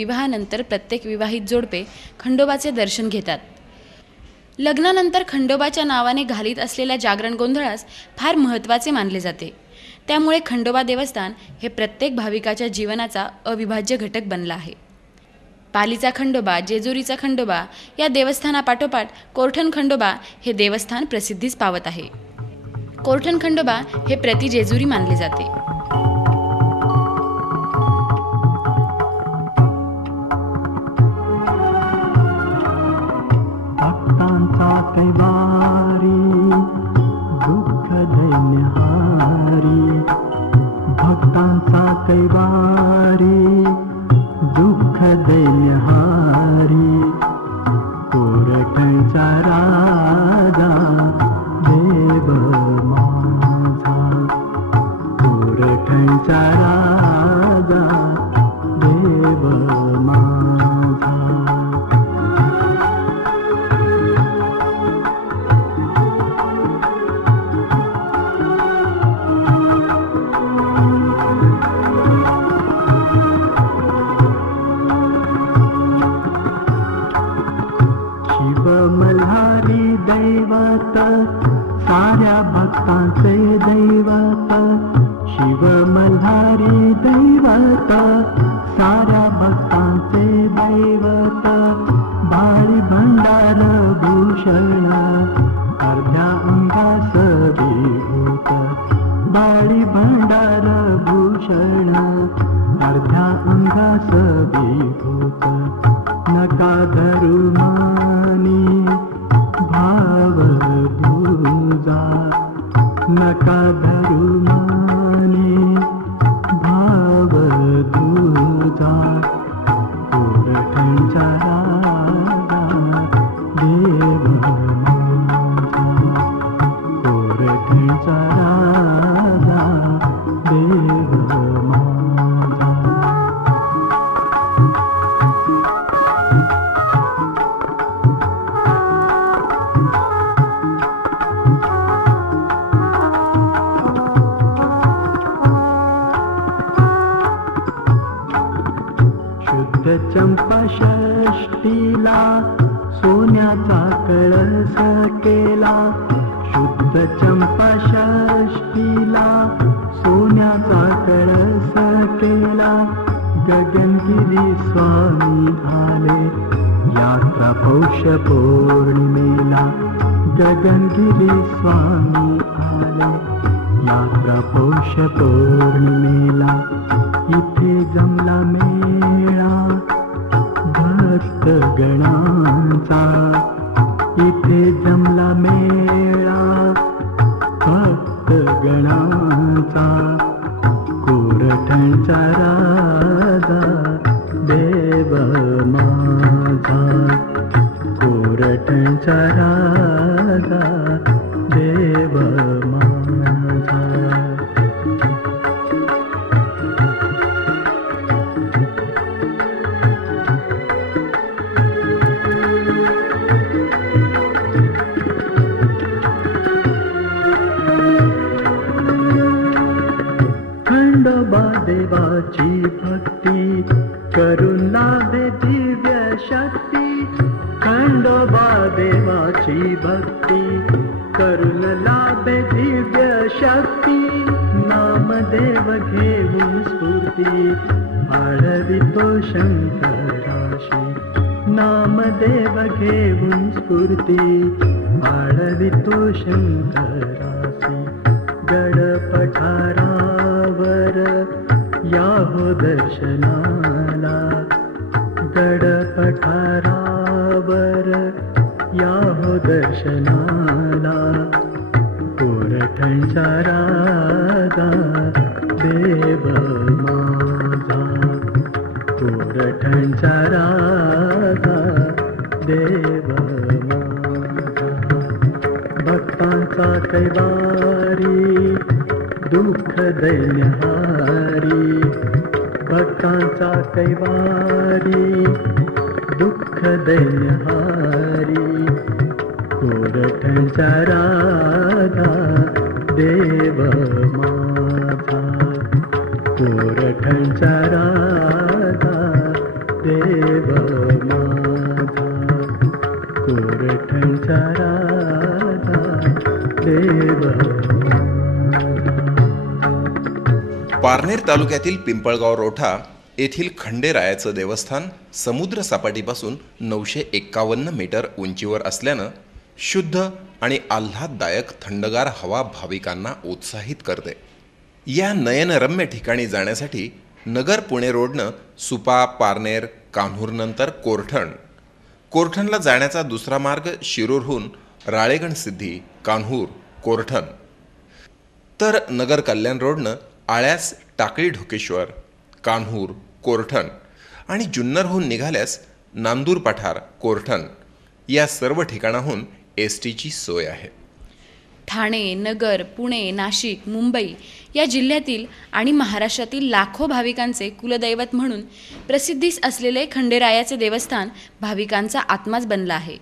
विवाहानंतर प्रत्येक विवाहित जोडपे खंडोबाचे दर्शन घेतात. लग्नानंतर खंडोबाच्या नावाने घालीत असलेल्या जागरण गोंधळास फार महत्त्वाचे मानले जाते. त्यामुळे खंडोबा देवस्थान हे प्रत्येक भाविकाच्या जीवनाचा अविभाज्य घटक बनला आहे. पालीचा खंडोबा, जेजुरीचा खंडोबा या देवस्थानापाठोपाठ कोरठण खंडोबा हे देवस्थान प्रसिद्धीस पावत आहे. कोरठण खंडोबा हे प्रति जेजुरी मानले जाते. भक्तांचा कैवारी दुःख दैन्यहारी, भक्तांचा कैवारी दुःख दैन्यहारी, कोरठणचा राजा देव माझा, कोरठणचा राजा देव माझा. मल्हारी दैवत साऱ्या भक्तांचे दैवत, शिव मल्हारी दैवत साऱ्या भक्तांचे दैवत, बाळी भंडार भूषण अर्ध्या अंगास विभूत, बाळी भंडार भूषण अर्ध्या अंगास विभूत, नका धरू भाव तुझा, नका धरू माने भाव तुझा, कोरठणचा राजा देव माझा, कोरठणचा राजा देव माझा. चंपा षष्टीला सोन्याचा कळस केला, शुद्ध चंपा षष्टीला सोन्याचा कळस केला, गगनगिरी स्वामी आले यात्रा पौष पौर्णिमेला, गगनगिरी स्वामी आले यात्रा पौष पौर्णिमेला, इथे जमला मेळा भक्त गणांचा, इथे जमला मेळा भक्त गणांचा, कोरठणचा राजा देव माझा, कोरठणचा राजा देव माझा. खंडोबा देवाची भक्ती करून लाभे दिव्य शक्ती, खंडोबा देवाची भक्ती करून लाभे दिव्य शक्ती, नामदेव घेऊन स्फूर्ती आळवितो शंकराशी, नामदेव घेऊन स्फूर्ती आळवितो शंकराशी, गडपठारावर याहो दर्शनाला, गडपठारावर याहो दर्शनाला, कोरठणचा राजा देव माझा, कोरठणचा राजा देव माझा. भक्तांचा कैवारी दुःख दैन्यहारी, भक्तांचा कैवारी दुःख दैन्यहारी, कोरठणचा राजा देव माझा, कोरठणचा राजा देव पारनेर तालुक्यातील पिंपळगाव रोठा येथील खंडेरायाचं देवस्थान समुद्र सपाटीपासून 951 मीटर उंचीवर असल्यानं शुद्ध आणि आल्हाददायक थंडगार हवा भाविकांना उत्साहित करते. या नयनरम्य ठिकाणी जाण्यासाठी नगर पुणे रोडनं सुपा, पारनेर, कान्हूरनंतर कोरठणला जाण्याचा दुसरा मार्ग शिरूरहून राळेगण सिद्धी, कान्हूर, कोरठण, तर नगर कल्याण रोडनं आळ्यास टाकळी ढोकेश्वर, कान्हूर, कोरठण आणि जुन्नरहून निघाल्यास नांदूर पठार, कोरठण या सर्व ठिकाणाहून एसटीची सोय आहे. ठाणे, नगर, पुणे, नाशिक, मुंबई या जिल्ह्यातील आणि महाराष्ट्रातील लाखो भाविकांचे कुलदैवत म्हणून प्रसिद्धीस असलेले खंडेरायाचे देवस्थान भाविकांचा आत्माच बनला आहे.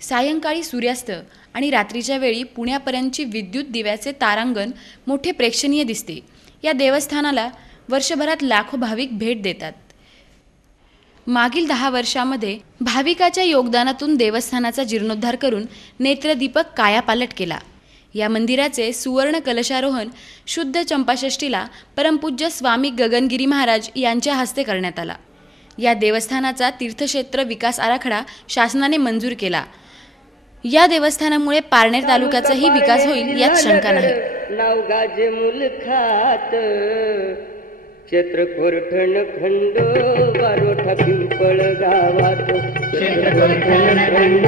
सायंकाळी सूर्यास्त आणि रात्रीच्या वेळी पुण्यापर्यंतची विद्युत दिव्याचे तारांगण मोठे प्रेक्षणीय दिसते. या देवस्थानाला वर्षभरात लाखो भाविक भेट देतात. मागील 10 वर्षांमध्ये भाविकाच्या योगदानातून देवस्थानाचा जीर्णोद्धार करून नेत्रदीपक कायापालट केला. या मंदिराचे सुवर्ण कलशारोहण शुद्ध चंपाषष्ठीला परमपूज्य स्वामी गगनगिरी महाराज यांच्या हस्ते करण्यात आला. या देवस्थानाचा तीर्थक्षेत्र विकास आराखडा शासनाने मंजूर केला. या देवस्थानामुळे पारनेर तालुक्याचाही विकास होईल यात शंका नाही. नाव गाजे मुलखात क्षेत्र कोरठण खंड बारोठा पिंपळ गावात, क्षेत्र कोरठण खंड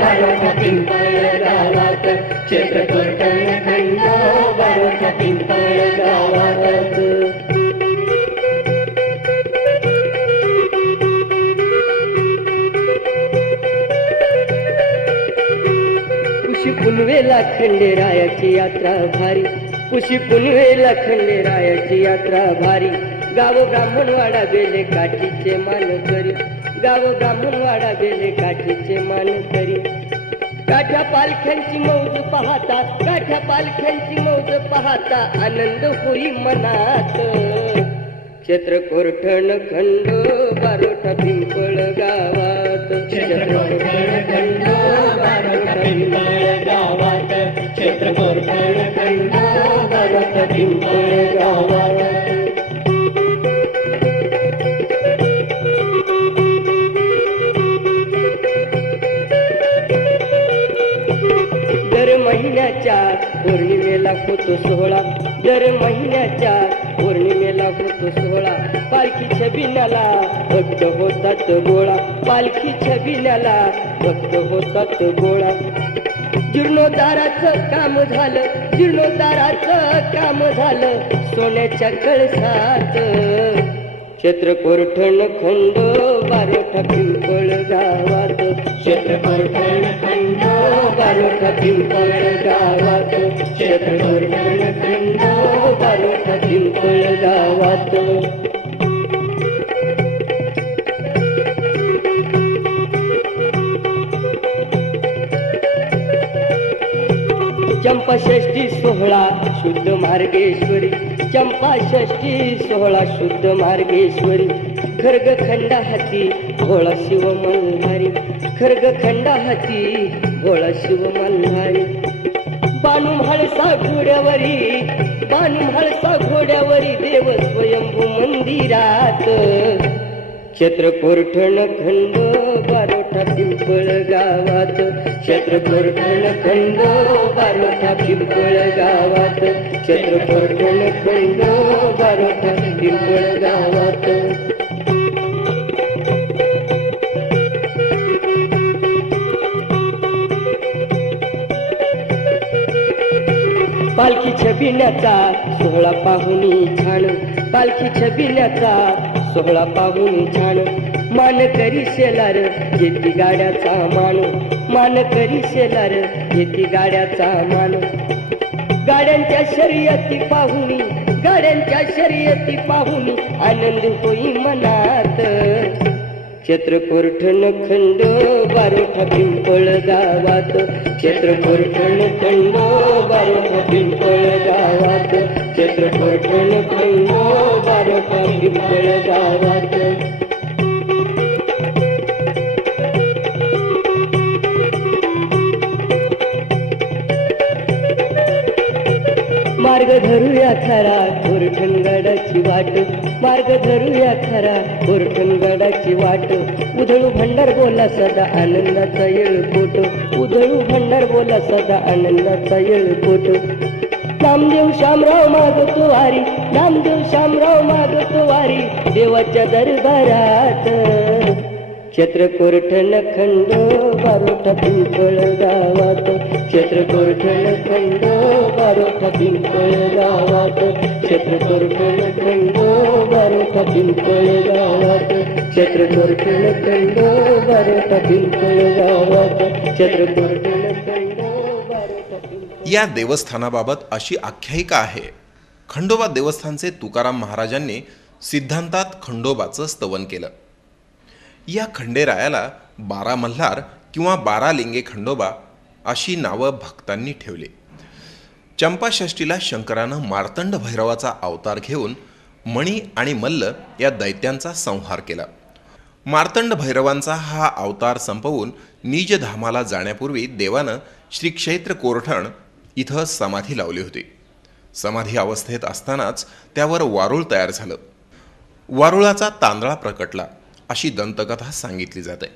बारोठा पिंपळ गावात, क्षेत्र कोरठण खंड बारोठा पिंपळ गावात. पुशी पुनवेला खंडेरायाची यात्रा भारी, पुशी पुनवेला खंडेरायाची यात्रा भारी. गाव ब्राह्मणवाडा बेले काठीचे मानकरी, गाव ब्राह्मणवाडा बेले काठीचे मानकरी. गाठ्या पालख्यांची मौज पाहता, गाठ्या पालख्यांची मौज पाहता आनंद होई मनात. क्षेत्र कोरठण खंड बारोठा पिंपळ गावात, क्षेत्र कोरठण खंड बारोठा पिंपळ गावात, क्षेत्र कोरठण खंड बारोठा पिंपळ गावात. दर महिन्याच्या पौर्णिमेला होतो सोहळा, दर महिन्याच्या पौर्णिमेला होतो सोहळा. पालखीच्या बिनाला भक्त होतात गोळा, पालखीच्या बिनाला भक्त होतात गोळा. जीर्णोद्धाराचं काम झालं, जीर्णोद्धाराचं काम झालं सोन्याच्या कळसात. क्षेत्र कोरठण खंड बारोठा पिंपळ गावात, क्षेत्र कोरठण खंड बारोठा पिंपळ गावात, क्षेत्र कोरठण खंड बारोठा पिंपळ गावात. चंपाषष्ठी सोहळा शुद्ध मार्गेश्वरी, चंपाषष्ठी सोहळा शुद्ध मार्गेश्वरी. खर्ग खंडा हाती भोळा शिव मल्हारी, खर्ग खंडा हाती भोळा शिव मल्हारी. बानू म्हाळसा घोड्यावरी, बानू म्हाळसा घोड्यावरी देव स्वयंभू मंदिरात. क्षेत्र कोरठण खंड बारोठा पिंपळ गावात, क्षेत्र कोरठण खंड बारोठा पिंपळ गावात, क्षेत्र कोरठण खंड बारोठा पिंपळ गावात. पालखी छबिण्याचा सोहळा पाहुणी छान, पालखी छबिण्याचा सोहळा पाहुणी छान. मान करी शेलार येती गाड्याचा मान, मान करी शेलार येती गाड्याचा मान. गाड्यांच्या शर्यती पाहुणी, गाड्यांच्या शर्यती पाहुणी आनंद होई मनात. क्षेत्र कोरठण खंड बारोठा पिंपळ गावात, क्षेत्र कोरठण खंड बारोठा पिंपळ गावात, क्षेत्र कोरठण खंड बारोठा पिंपळ गावात. मार्ग धरूया खरा कोरठणगडाची वाट, मार्ग धरूया खरा कोरठणगडाची वाट. उधळू भंडार बोला सदा आनंदाचा येळकोट, उधळू भंडार बोला सदा आनंदाचा येळकोट. नामदेव शामराव मागतो वारी, नामदेव शामराव मागतो वारी देवाच्या दरबारात. क्षेत्र कोरठण खंडोबा रोठा पिंपळ गावात, क्षेत्र कोरठण खंडोबा रोठा पिंपळ गावात, क्षेत्र कोरठण खंडोबा रोठा पिंपळ गावात, क्षेत्र कोरठण खंडोबा रोठा पिंपळ गावात, क्षेत्र कोरठण खंडोबा रोठा पिंपळ. या देवस्थानाबाबत अशी आख्यायिका आहे. खंडोबा देवस्थानचे तुकाराम महाराजांनी सिद्धांतात खंडोबाचं स्तवन केलं. या खंडेरायाला 12 मल्हार किंवा 12 लिंगे खंडोबा अशी नावं भक्तांनी ठेवली. चंपाषष्टीला शंकरानं मार्तंड भैरवाचा अवतार घेऊन मणी आणि मल्ल या दैत्यांचा संहार केला. मार्तंड भैरवांचा हा अवतार संपवून निजधामाला जाण्यापूर्वी देवानं श्री क्षेत्र कोरठण इथं समाधी लावली होती. समाधी अवस्थेत असतानाच त्यावर वारुळ तयार झालं. वारुळाचा तांदळा प्रकटला अशी दंतकथा सांगितली जाते.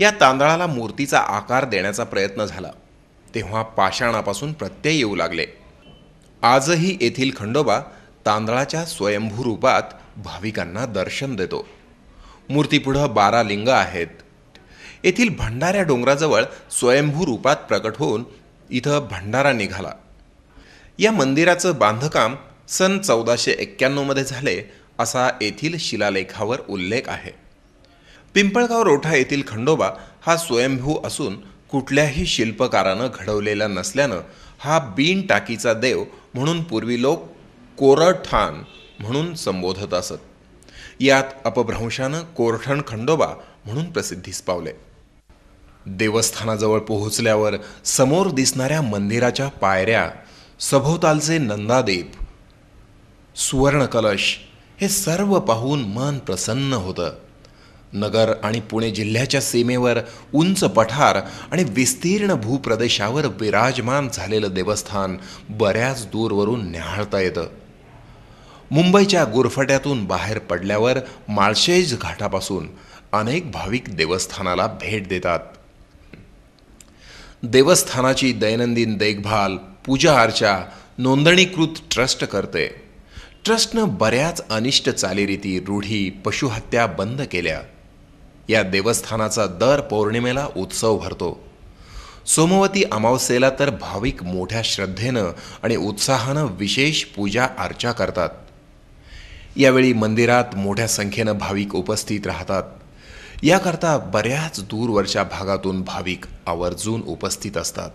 या तांदळाला मूर्तीचा आकार देण्याचा प्रयत्न झाला तेव्हा पाषाणापासून प्रत्यय येऊ लागले. आजही येथील खंडोबा तांदळाच्या स्वयंभू रूपात भाविकांना दर्शन देतो. मूर्तीपुढं 12 लिंग आहेत. येथील भंडाऱ्या डोंगराजवळ स्वयंभू रूपात प्रकट होऊन इथं भंडारा निघाला. या मंदिराचं बांधकाम सन 1491 मध्ये झाले असा येथील शिलालेखावर उल्लेख आहे. पिंपळगाव रोठा येथील खंडोबा हा स्वयंभू असून कुठल्याही शिल्पकारानं घडवलेला नसल्यानं हा बिन टाकीचा देव म्हणून पूर्वी लोक कोरठाण म्हणून संबोधत असत. यात अपभ्रंशानं कोरठण खंडोबा म्हणून प्रसिद्धीस पावले. देवस्थानाजवळ पोहोचल्यावर समोर दिसणाऱ्या मंदिराच्या पायऱ्या, सभोवतालचे नंदादीप, सुवर्णकलश हे सर्व पाहून मन प्रसन्न होतं. नगर आणि पुणे जिल्ह्याच्या सीमेवर उंच पठार आणि विस्तीर्ण भूप्रदेशावर विराजमान झालेलं देवस्थान बऱ्याच दूरवरून न्याहाळता येतं. मुंबईच्या गुरफट्यातून बाहेर पडल्यावर माळशेज घाटापासून अनेक भाविक देवस्थानाला भेट देतात. देवस्थानाची दैनंदिन देखभाल, पूजा अर्चा नोंदणीकृत ट्रस्ट करते. ट्रस्टनं बऱ्याच अनिष्ट चालीरीती, रूढी, पशुहत्या बंद केल्या. या देवस्थानाचा दर पौर्णिमेला उत्सव भरतो. सोमवती अमावस्येला तर भाविक मोठ्या श्रद्धेनं आणि उत्साहानं विशेष पूजा अर्चा करतात. यावेळी मंदिरात मोठ्या संख्येनं भाविक उपस्थित राहतात. याकरता बऱ्याच दूरवरच्या भागातून भाविक आवर्जून उपस्थित असतात.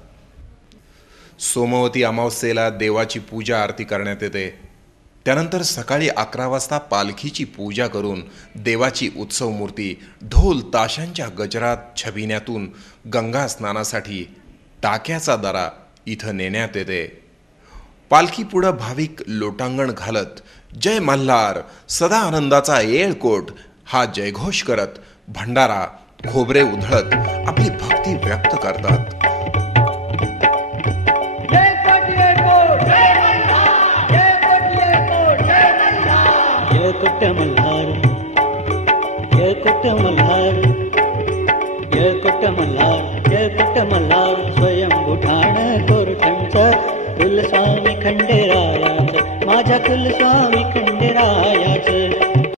सोमवती अमावस्येला देवाची पूजा आरती करण्यात येते. त्यानंतर सकाळी 11 वाजता पालखीची पूजा करून देवाची उत्सव मूर्ती ढोल ताशांच्या गजरात छबिन्यातून गंगा स्नानासाठी टाक्याचा दरा इथं नेण्यात येते. पालखी पुढं भाविक लोटांगण घालत जय मल्हार, सदा आनंदाचा येळकोट हा जयघोष करत भंडारा, खोबरे उधळत आपली भक्ती व्यक्त करतात. येळकोट मल्हार, येळकोट मल्हार, येळकोट मल्हार, येळकोट मल्हार, स्वयंभू ठाण कोरठणचं कुलस्वामी खंडेरायाचं, माझ्या कुलस्वामी